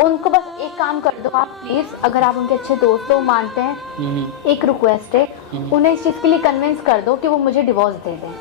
उनको बस एक काम कर दो आप प्लीज, अगर आप उनके अच्छे दोस्त हो मानते हैं, एक रिक्वेस्ट है, उन्हें इस चीज के लिए कन्विंस कर दो कि वो मुझे डिवोर्स दे दें।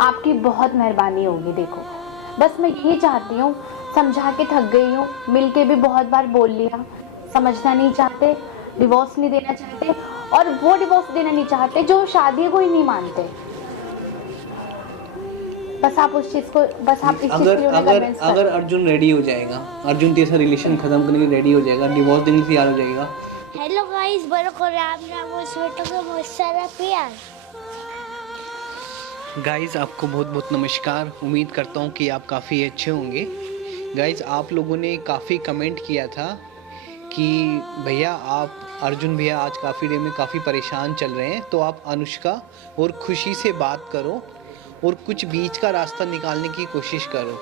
आपकी बहुत मेहरबानी होगी। देखो बस मैं यही चाहती हूँ, समझा के थक गई हूँ, मिल के भी बहुत बार बोल लिया, समझना नहीं चाहते, डिवोर्स नहीं देना चाहते, और वो डिवोर्स देना नहीं चाहते जो शादी को ही नहीं मानते। बस आप उस चीज को, बस आप इस चीज के लिए उन्हें कन्विंस कर अगर अर्जुन रेडी हो जाएगा, अर्जुन तेरा रिलेशन खत्म करने के लिए रेडी हो जाएगा, डिवोर्स देने से तैयार हो जाएगा। हेलो गाइस, बड़ों को राम राम और छोटों को बहुत सारा प्यार। गाइज़ आपको बहुत बहुत नमस्कार। उम्मीद करता हूँ कि आप काफ़ी अच्छे होंगे। गाइज़ आप लोगों ने काफ़ी कमेंट किया था कि भैया आप अर्जुन भैया आज काफ़ी देर में काफ़ी परेशान चल रहे हैं, तो आप अनुष्का और खुशी से बात करो और कुछ बीच का रास्ता निकालने की कोशिश करो।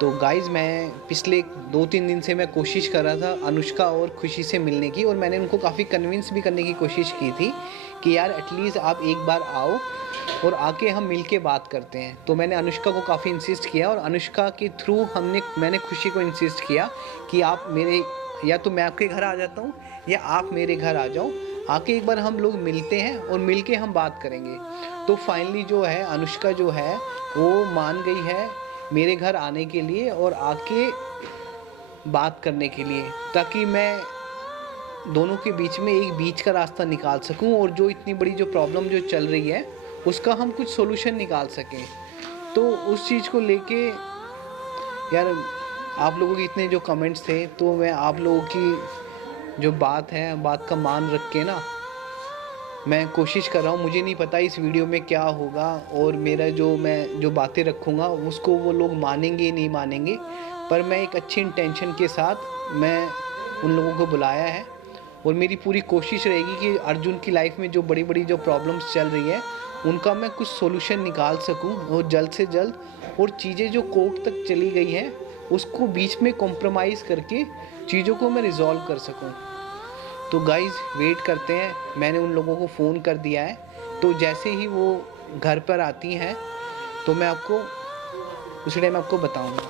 तो गाइज़ मैं पिछले 2-3 दिन से मैं कोशिश कर रहा था अनुष्का और खुशी से मिलने की, और मैंने उनको काफ़ी कन्विंस भी करने की कोशिश की थी कि यार एटलीस्ट आप एक बार आओ और आके हम मिल के बात करते हैं। तो मैंने अनुष्का को काफ़ी इंसिस्ट किया, और अनुष्का के थ्रू मैंने खुशी को इंसिस्ट किया कि आप मेरे, या तो मैं आपके घर आ जाता हूँ या आप मेरे घर आ जाओ, आके एक बार हम लोग मिलते हैं और मिल के हम बात करेंगे। तो फाइनली जो है अनुष्का जो है वो मान गई है मेरे घर आने के लिए और आके बात करने के लिए, ताकि मैं दोनों के बीच में एक बीच का रास्ता निकाल सकूं, और जो इतनी बड़ी जो प्रॉब्लम जो चल रही है उसका हम कुछ सॉल्यूशन निकाल सकें। तो उस चीज़ को लेके यार आप लोगों के इतने जो कमेंट्स थे, तो मैं आप लोगों की जो बात है, बात का मान रख के ना मैं कोशिश कर रहा हूँ। मुझे नहीं पता इस वीडियो में क्या होगा, और मेरा मैं जो बातें रखूँगा उसको वो लोग मानेंगे नहीं मानेंगे, पर मैं एक अच्छी इंटेंशन के साथ मैं उन लोगों को बुलाया है, और मेरी पूरी कोशिश रहेगी कि अर्जुन की लाइफ में जो बड़ी बड़ी जो प्रॉब्लम्स चल रही है उनका मैं कुछ सॉल्यूशन निकाल सकूं, और जल्द से जल्द, और चीज़ें जो कोर्ट तक चली गई हैं उसको बीच में कॉम्प्रोमाइज़ करके चीज़ों को मैं रिजॉल्व कर सकूं। तो गाइज़ वेट करते हैं, मैंने उन लोगों को फ़ोन कर दिया है, तो जैसे ही वो घर पर आती हैं तो मैं आपको उस टाइम आपको बताऊँगा।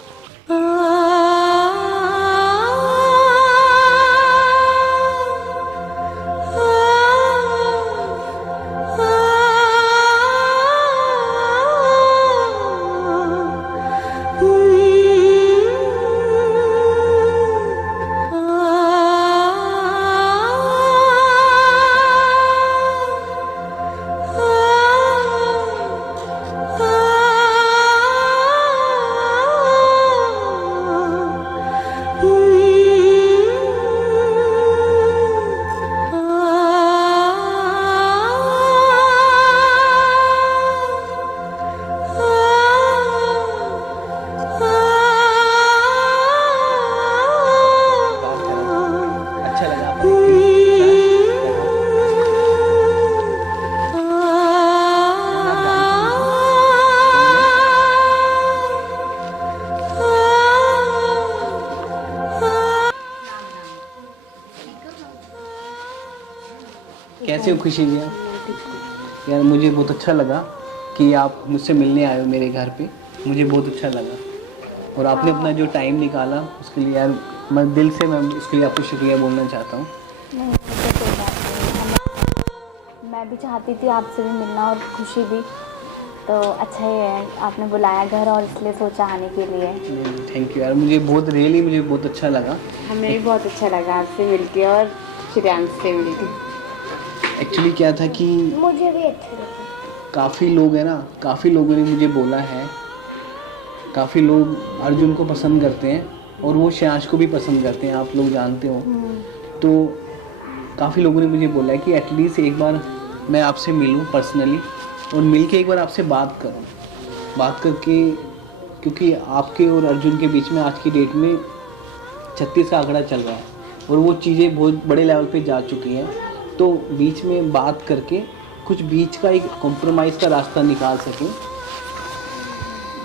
कैसे हो खुशी जी? यार मुझे बहुत अच्छा लगा कि आप मुझसे मिलने आए हो मेरे घर पे, मुझे बहुत अच्छा लगा, और आपने अपना जो टाइम निकाला उसके लिए यार मैं दिल से मैं उसके लिए आपको शुक्रिया बोलना चाहता हूँ। नहीं, मुझे कोई बात नहीं, मैं भी चाहती थी आपसे भी मिलना, और खुशी भी, तो अच्छा ही है आपने बुलाया घर, और इसलिए सोचा आने के लिए। थैंक यू यार, मुझे बहुत अच्छा लगा। हमें भी बहुत अच्छा लगा आपसे मिलके और श्रेयांश से मिलके। एक्चुअली क्या था कि मुझे भी अच्छा लगा। काफ़ी लोग हैं ना, काफ़ी लोगों ने मुझे बोला है, काफ़ी लोग अर्जुन को पसंद करते हैं और वो श्रेयांश को भी पसंद करते हैं, आप लोग जानते हो। तो काफ़ी लोगों ने मुझे बोला है कि एटलीस्ट एक बार मैं आपसे मिलूं पर्सनली, और मिल के एक बार आपसे बात करूं, बात करके, क्योंकि आपके और अर्जुन के बीच में आज की डेट में 36 का आंकड़ा चल रहा है, और वो चीज़ें बहुत बड़े लेवल पे जा चुकी हैं। तो बीच में बात करके कुछ बीच का एक कॉम्प्रोमाइज़ का रास्ता निकाल सकें,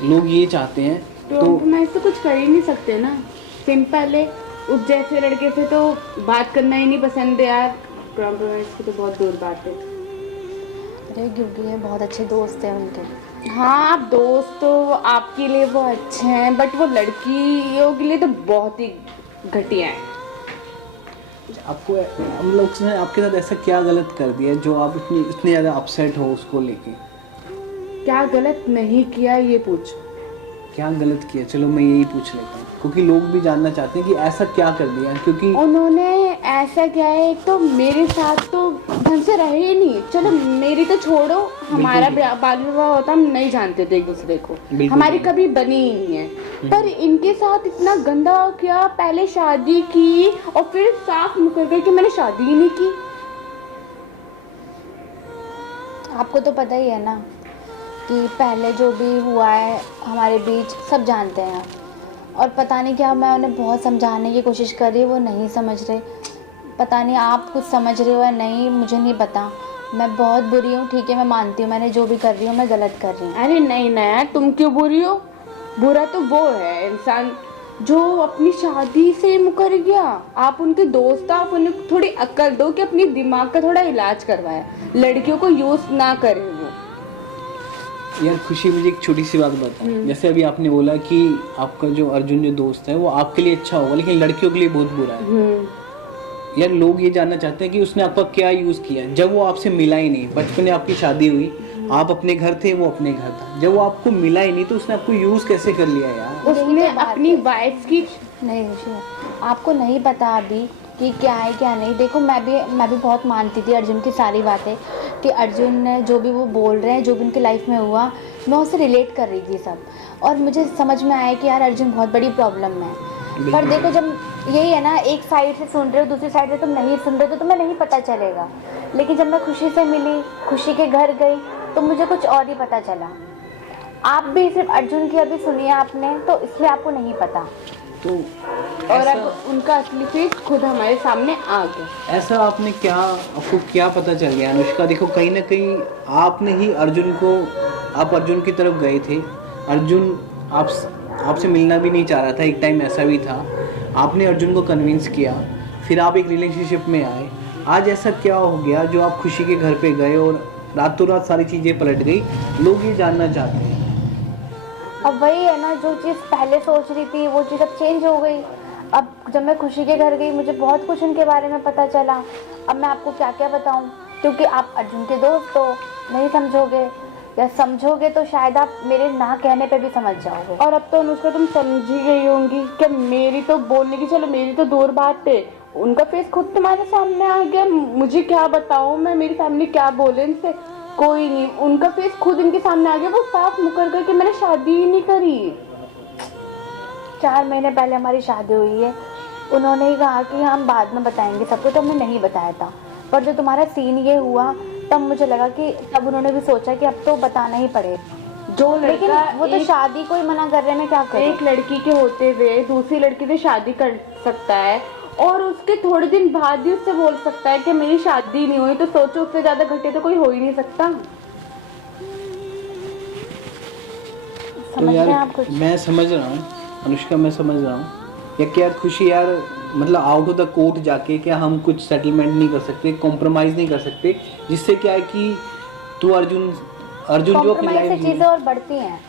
लोग ये चाहते हैं। तो कॉम्प्रोमाइज तो कुछ कर ही नहीं सकते ना, सिंपल है। उस जैसे लड़के से तो बात करना ही नहीं पसंद है यार, कॉम्प्रोमाइज की तो बहुत दूर बात है। अरे क्योंकि ये बहुत अच्छे दोस्त हैं उनके। हाँ, आप दोस्त तो आपके लिए वो अच्छे हैं, बट वो लड़कियों के लिए तो बहुत ही घटिया है। आपको हम लोग ने आपके साथ ऐसा क्या गलत कर दिया जो आप इतनी ज़्यादा अपसेट हो उसको लेके? क्या गलत नहीं किया ये पूछ। क्या गलत किया, चलो मैं यही पूछ लेता हूँ, क्योंकि लोग भी जानना चाहते हैं कि ऐसा क्या कर दिया, क्योंकि उन्होंने ऐसा क्या है, एक तो मेरे साथ तो ढंग से रहे ही नहीं। चलो मेरी तो छोड़ो, हमारा बाल विवाह होता, हम नहीं जानते थे एक दूसरे को, हमारी कभी बनी ही नहीं है। पर इनके साथ इतना गंदा किया, पहले शादी की और फिर साफ मुकर गए कि मैंने शादी ही नहीं की। आपको तो पता ही है ना कि पहले जो भी हुआ है हमारे बीच सब जानते हैं, और पता नहीं क्या मैं उन्हें बहुत समझाने की कोशिश कर रही हूँ, वो नहीं समझ रहे। पता नहीं आप कुछ समझ रहे हो या नहीं, मुझे नहीं पता। मैं बहुत बुरी हूँ, ठीक है, मैं मानती हूँ मैंने जो भी कर रही हूँ मैं गलत कर रही हूँ। अरे नहीं नहीं, तुम क्यों बुरी हो? बुरा तो वो है इंसान जो अपनी शादी से मुकर गया। आप उनके दोस्त, आप उन्हें थोड़ी अक्ल दो कि अपनी दिमाग का थोड़ा इलाज करवाए, लड़कियों को यूज ना करें वो। यार खुशी, मुझे एक छोटी सी बात बता, जैसे अभी आपने बोला कि आपका जो अर्जुन जो दोस्त है वो आपके लिए अच्छा होगा लेकिन लड़कियों के लिए बहुत बुरा है। यार लोग ये जानना चाहते हैं कि उसने आपका क्या यूज किया, जब वो आपसे मिला ही नहीं। बचपन में आपकी शादी हुई, आप अपने घर थे, वो अपने घर था, जब वो आपको मिला ही नहीं तो उसने आपको यूज कैसे कर लिया यार? उसने अपनी वाइफ की नहीं खुशी, आपको नहीं पता अभी कि क्या है क्या नहीं। देखो मैं भी बहुत मानती थी अर्जुन की सारी बातें, कि अर्जुन ने जो भी वो बोल रहे हैं, जो भी उनकी लाइफ में हुआ, मैं उससे रिलेट कर रही थी सब, और मुझे समझ में आया कि यार अर्जुन बहुत बड़ी प्रॉब्लम में है। पर देखो जब यही है ना, एक साइड से सुन रहे हो, दूसरी साइड से तुम नहीं सुन रहे हो, तो तुम्हें नहीं पता चलेगा। लेकिन जब मैं खुशी से मिली, खुशी के घर गई, तो मुझे कुछ और ही पता चला। आप भी सिर्फ अर्जुन की अभी सुनी है आपने, तो इसलिए आपको नहीं पता। तो और अब उनका असली फेस खुद हमारे सामने आ गया। ऐसा आपको क्या पता चल गया अनुष्का? देखो कहीं ना कहीं आपने ही आप अर्जुन की तरफ गए थे। अर्जुन आपसे मिलना भी नहीं चाह रहा था, एक टाइम ऐसा भी था। आपने अर्जुन को कन्विंस किया, फिर आप एक रिलेशनशिप में आए। आज ऐसा क्या हो गया जो आप खुशी के घर पे गए और रातों रात सारी चीज़ें पलट गई? लोग ये जानना चाहते हैं। अब वही है ना, जो चीज़ पहले सोच रही थी वो चीज़ अब चेंज हो गई। अब जब मैं खुशी के घर गई, मुझे बहुत कुछ उनके बारे में पता चला। अब मैं आपको क्या क्या बताऊं, क्योंकि आप अर्जुन के दोस्त हो, नहीं समझोगे, या समझोगे तो शायद आप मेरे ना कहने पे भी समझ जाओगे। और अब तो अनुष्का तुम समझ ही गई होंगी कि मेरी तो बोलने की, चलो मेरी तो दूर बात है, उनका फेस खुद तुम्हारे सामने आ गया। मुझे क्या बताऊं मैं, मेरी फैमिली क्या बोले इनसे? कोई नहीं, उनका फेस खुद इनके सामने आ गया। वो साफ मुकर गए कि मैंने शादी ही नहीं करी। 4 महीने पहले हमारी शादी हुई है, उन्होंने ही कहा कि हम बाद में बताएंगे सबको, तो हमने नहीं बताया था। पर जो तुम्हारा सीन ये हुआ, तब मुझे लगा कि तब उन्होंने भी सोचा कि अब तो बताना ही पड़ेगा। जो लेकिन वो तो शादी को ही मना कर रहे हैं, मैं क्या करूं? एक लड़की के होते हुए दूसरी लड़की से शादी कर सकता है, और उसके थोड़े दिन बाद भी उससे बोल सकता है कि मेरी शादी नहीं हुई। तो सोचो, उससे ज्यादा घटिया तो कोई हो ही नहीं सकता। तो यार मैं समझ रहा हूँ अनुष्का, मैं समझ रहा हूँ। या क्या खुशी यार, मतलब आउट ऑफ द कोर्ट जाके क्या हम कुछ सेटलमेंट नहीं कर सकते, कॉम्प्रोमाइज़ नहीं कर सकते, जिससे क्या है कि तू अर्जुन जो अपनी लाइफ में चीज़ें और बढ़ती हैं,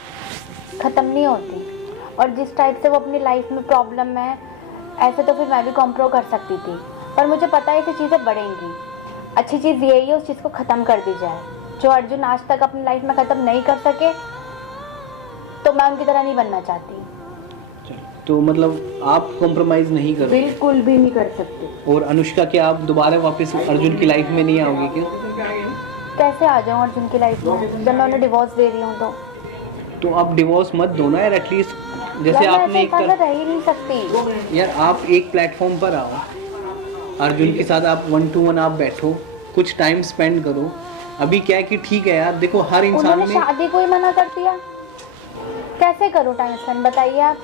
ख़त्म नहीं होती। और जिस टाइप से वो अपनी लाइफ में प्रॉब्लम में है, ऐसे तो फिर मैं भी कॉम्प्रो कर सकती थी, पर मुझे पता है कि चीज़ें बढ़ेंगी। अच्छी चीज़ यही है, उस चीज़ को ख़त्म कर दी जाए। जो अर्जुन आज तक अपनी लाइफ में ख़त्म नहीं कर सके, तो मैं उनकी तरह नहीं बनना चाहती। तो मतलब आप कॉम्प्रोमाइज़ नहीं करोगे? बिल्कुल भी नहीं कर सकते। और अनुष्का, क्या आप दोबारा वापस अर्जुन की लाइफ में नहीं आओगे क्या? कैसे आ जाऊँ अर्जुन की लाइफ में, जब मैं उन्हें डिवोर्स दे रही हूँ? तो आप डिवोर्स मत दो ना यार, एटलीस्ट जैसे आपने एक रह ही नहीं सकती यार, आप एक प्लेटफॉर्म पर आओ, अर्जुन के साथ आप 1 to 1 आप बैठो, कुछ टाइम स्पेंड करो। अभी क्या है कि ठीक है यार, देखो हर इंसान ने शादी को ही मना कर दिया, कैसे करो टाइम स्पेंड बताइए आप?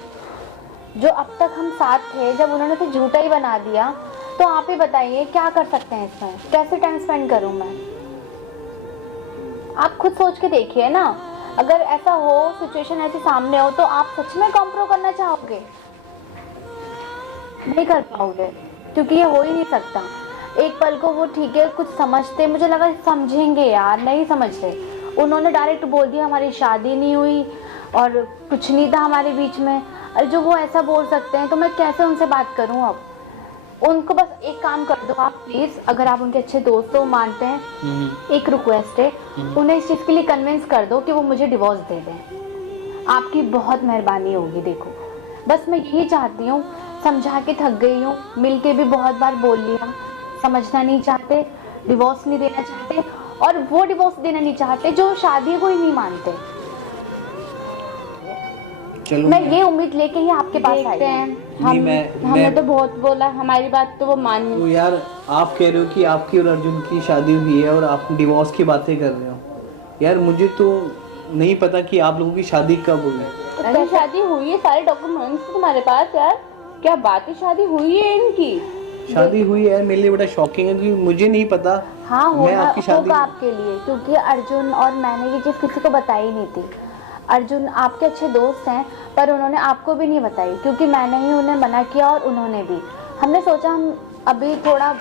जो अब तक हम साथ थे, जब उन्होंने तो झूठा ही बना दिया, तो आप ही बताइए क्या कर सकते हैं इसमें? कैसे टाइम स्पेंड करूं मैं? आप खुद सोच के देखिए ना, अगर ऐसा हो, सिचुएशन ऐसी सामने हो, तो आप सच में कॉम्प्रो करना चाहोगे? नहीं कर पाओगे, क्योंकि ये हो ही नहीं सकता। एक पल को वो ठीक है कुछ समझते, मुझे लगा समझेंगे यार, नहीं समझ रहे। उन्होंने डायरेक्ट बोल दिया हमारी शादी नहीं हुई और कुछ नहीं था हमारे बीच में। अरे जो वो ऐसा बोल सकते हैं तो मैं कैसे उनसे बात करूं अब। उनको बस एक काम कर दो आप प्लीज, अगर आप उनके अच्छे दोस्त हो मानते हैं, एक रिक्वेस्ट है, उन्हें इस चीज़ के लिए कन्विंस कर दो कि वो मुझे डिवोर्स दे दें। आपकी बहुत मेहरबानी होगी। देखो बस मैं यही चाहती हूँ, समझा के थक गई हूँ, मिल के भी बहुत बार बोल लिया, समझना नहीं चाहते, डिवोर्स नहीं देना चाहते, और वो डिवोर्स देना नहीं चाहते जो शादी को ही नहीं मानते। चलो मैं ये उम्मीद लेके ही आपके पास आई देखते हूँ। हैं। हमने तो बहुत बोला, हमारी बात तो वो मान तो यार आप कह रहे हो कि आपकी और अर्जुन की शादी हुई है और आप डिवोर्स की बातें कर रहे हो। यार मुझे तो नहीं पता कि आप लोगों की शादी कब हुई है। अरे शादी हुई है, सारे डॉक्यूमेंट्स तो तुम्हारे पास यार, क्या बात है, शादी हुई है इनकी। शादी हुई है, मेरे लिए बड़ा शॉकिंग है कि मुझे नहीं पता। हाँ मैं आपकी शादी होगा आपके लिए, क्योंकि अर्जुन और मैंने ये चीज़ किसी को बताई नहीं थी। अर्जुन आपके अच्छे दोस्त हैं पर उन्होंने आपको भी नहीं बताई, क्योंकि मैंने ही उन्हें मना किया और उन्होंने भी। हमने सोचा हम अभी थोड़ा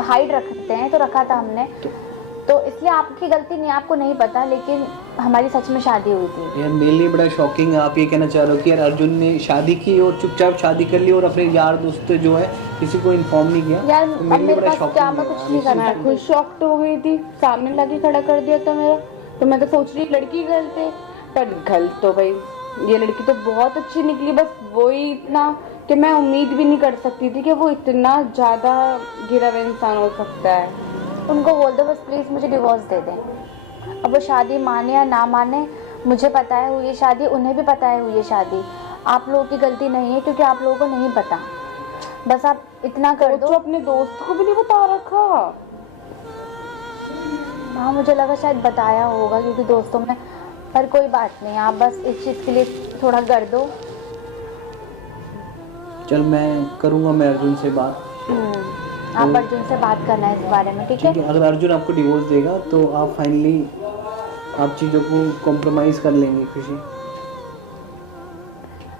हाइड रखते हैं तो रखा था हमने, तो इसलिए आपकी गलती नहीं, आपको नहीं पता, लेकिन हमारी सच में शादी हुई थी। यार मेरे लिए बड़ा शॉकिंग है। आप ये कहना चाह रहे हो कि यार अर्जुन ने शादी की और चुपचाप शादी कर ली और अपने यार दोस्त जो है किसी को इन्फॉर्म नहीं किया। यार तो अब मेरे बड़ा पास क्या, मैं कुछ नहीं करना। मैं खुद शॉक्ड हो गई थी, सामने लाके खड़ा कर दिया था मेरा, तो मैं तो सोच रही लड़की गलत है, पर गलत तो भाई ये लड़की तो बहुत अच्छी निकली। बस वही इतना कि मैं उम्मीद भी नहीं कर सकती थी कि वो इतना ज़्यादा गिरा हुआ इंसान हो सकता है। उनको बोल दो बस प्लीज़ मुझे डिवोर्स दे दें। अब वो शादी माने या ना माने, मुझे पता है हुई है शादी, उन्हें भी पता है हुई है शादी। आप लोगों की गलती नहीं है क्योंकि आप लोगों को नहीं पता। बस आप इतना कर दो। तो अपने दोस्त को भी नहीं बता रखा। हाँ मुझे लगा शायद बताया होगा क्योंकि दोस्तों में, पर कोई बात नहीं, आप बस इस चीज़ के लिए थोड़ा कर दो। चल मैं करूँगा, मैं अर्जुन से बात। आप अर्जुन से बात करना है इस बारे में, ठीक है? अगर अर्जुन आपको डिवोर्स देगा तो आप फाइनली आप चीज़ों को कॉम्प्रोमाइज़ कर लेंगे खुशी।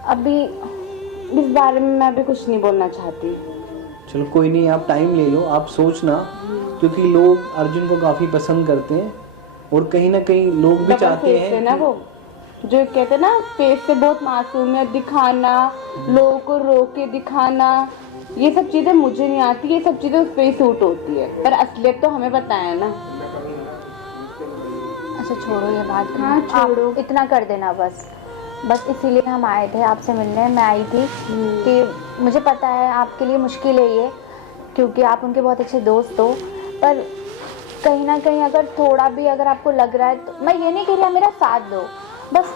अभी इस बारे में मैं अभी कुछ नहीं बोलना चाहती। चलो कोई नहीं, आप टाइम ले लो, आप सोचना, क्योंकि लोग अर्जुन को काफ़ी पसंद करते हैं और कहीं ना कहीं लोग भी चाहते हैं ना वो जो कहते हैं ना, फेस से बहुत मासूमियत दिखाना, लोगों को रोक के दिखाना, ये सब चीजें मुझे नहीं आती, ये सब चीजें उस पे सूट होती है, पर असलियत तो हमें पता है ना। अच्छा छोड़ो ये बात। हाँ, छोड़ो। आप इतना कर देना बस इसीलिए हम आए थे आपसे मिलने। मैं आई थी कि मुझे पता है आपके लिए मुश्किल है ये, क्योंकि आप उनके बहुत अच्छे दोस्त हो, पर कहीं ना कहीं अगर थोड़ा भी अगर आपको लग रहा है तो मैं ये नहीं कह रही आप मेरा साथ दो, बस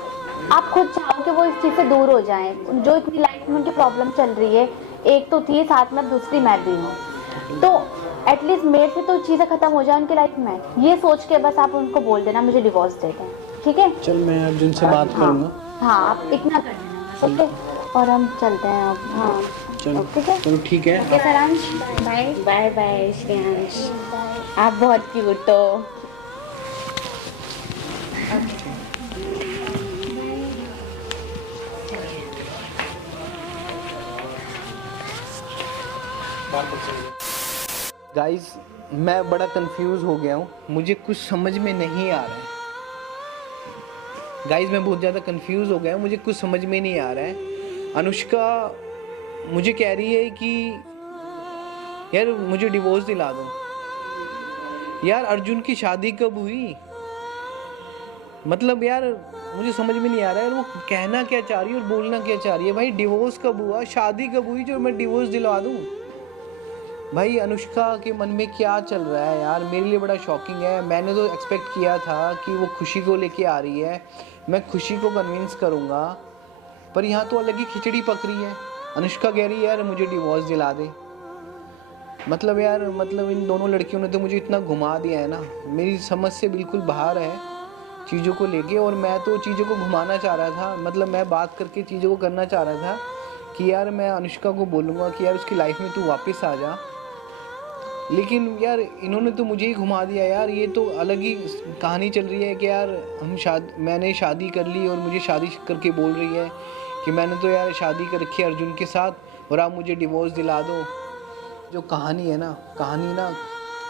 आप खुद चाहो कि वो इस चीज़ से दूर हो जाएं। जो इतनी लाइफ में उनकी प्रॉब्लम चल रही है, एक तो थी साथ में, दूसरी मैं भी हूँ, तो एटलीस्ट मेरे से तो चीज़ें ख़त्म हो जाए उनकी लाइफ में, ये सोच के बस आप उनको बोल देना मुझे डिवोर्स दे दें, ठीक है? चल मैं अर्जुन से बात करूँगा। हाँ आप इतना कर देना, ओके? और हम चलते हैं अब। हाँ चलो ठीक है, चलो ठीक है। ओके सारांश, बाय। बाय बाय श्रेयांश, आप बहुत क्यूट हो। गाइस मैं बड़ा कंफ्यूज हो गया हूँ, मुझे कुछ समझ में नहीं आ रहा है। गाइस मैं बहुत ज़्यादा कंफ्यूज हो गया हूँ, मुझे कुछ समझ में नहीं आ रहा है। अनुष्का मुझे कह रही है कि यार मुझे डिवोर्स दिला दो। यार अर्जुन की शादी कब हुई? मतलब यार मुझे समझ में नहीं आ रहा है वो कहना क्या चाह रही है और बोलना क्या चाह रही है। भाई डिवोर्स कब हुआ, शादी कब हुई जो मैं डिवोर्स दिलवा दूँ? भाई अनुष्का के मन में क्या चल रहा है यार, मेरे लिए बड़ा शॉकिंग है। मैंने तो एक्सपेक्ट किया था कि वो खुशी को लेके आ रही है, मैं खुशी को कन्विंस करूँगा, पर यहाँ तो अलग ही खिचड़ी पक रही है। अनुष्का कह रही है यार मुझे डिवोर्स दिला दे। मतलब यार इन दोनों लड़कियों ने तो मुझे इतना घुमा दिया है ना, मेरी समझ से बिल्कुल बाहर है चीज़ों को लेके। और मैं तो चीज़ों को घुमाना चाह रहा था, मतलब मैं बात करके चीज़ों को करना चाह रहा था कि यार मैं अनुष्का को बोलूँगा कि यार उसकी लाइफ में तू वापस आ जा, लेकिन यार इन्होंने तो मुझे ही घुमा दिया। यार ये तो अलग ही कहानी चल रही है कि यार मैंने शादी कर ली और मुझे शादी करके बोल रही है कि मैंने तो यार शादी कर रखी है अर्जुन के साथ और आप मुझे डिवोर्स दिला दो। जो कहानी है ना, कहानी ना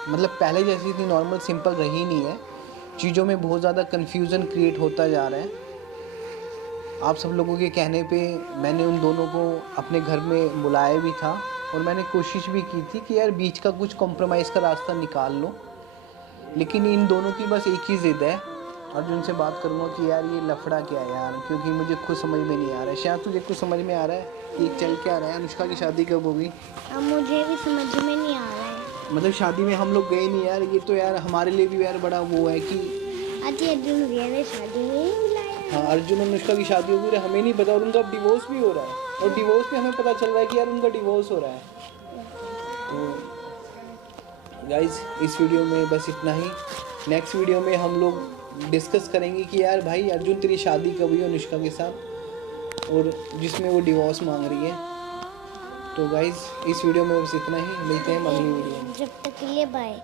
मतलब पहले जैसी इतनी नॉर्मल सिंपल रही नहीं है। चीज़ों में बहुत ज़्यादा कन्फ्यूज़न क्रिएट होता जा रहा है। आप सब लोगों के कहने पे मैंने उन दोनों को अपने घर में बुलाया भी था और मैंने कोशिश भी की थी कि यार बीच का कुछ कॉम्प्रोमाइज़ का रास्ता निकाल लो, लेकिन इन दोनों की बस एक ही ज़िद है। और उनसे बात करूँगा कि यार ये लफड़ा क्या है यार, क्योंकि मुझे खुद समझ में नहीं आ रहा है। शायद तुझे कुछ समझ में आ रहा है कि चल क्या रहा है, अनुष्का की शादी कब होगी? अब मुझे भी समझ में नहीं आ रहा है। मतलब शादी में हम लोग गए नहीं यार, ये तो यार हमारे लिए भी यार बड़ा वो है कि आज अर्जुन भैया ने शादी में ही बुलाया। हाँ, अर्जुन और अनुष्का की शादी होगी, हमें नहीं पता, और उनका डिवोर्स भी हो रहा है, और डिवोर्स पे हमें पता चल रहा है कि यार उनका डिवोर्स हो रहा है। तो गाइज इस वीडियो में बस इतना ही। नेक्स्ट वीडियो में हम लोग डिस्कस करेंगे कि यार भाई अर्जुन तेरी शादी कब हुई अनुष्का के साथ, और जिसमें वो डिवोर्स मांग रही है। तो गाइज इस वीडियो में बस इतना ही, मिलते हैं अगली वीडियो में। जब तक के लिए बाय।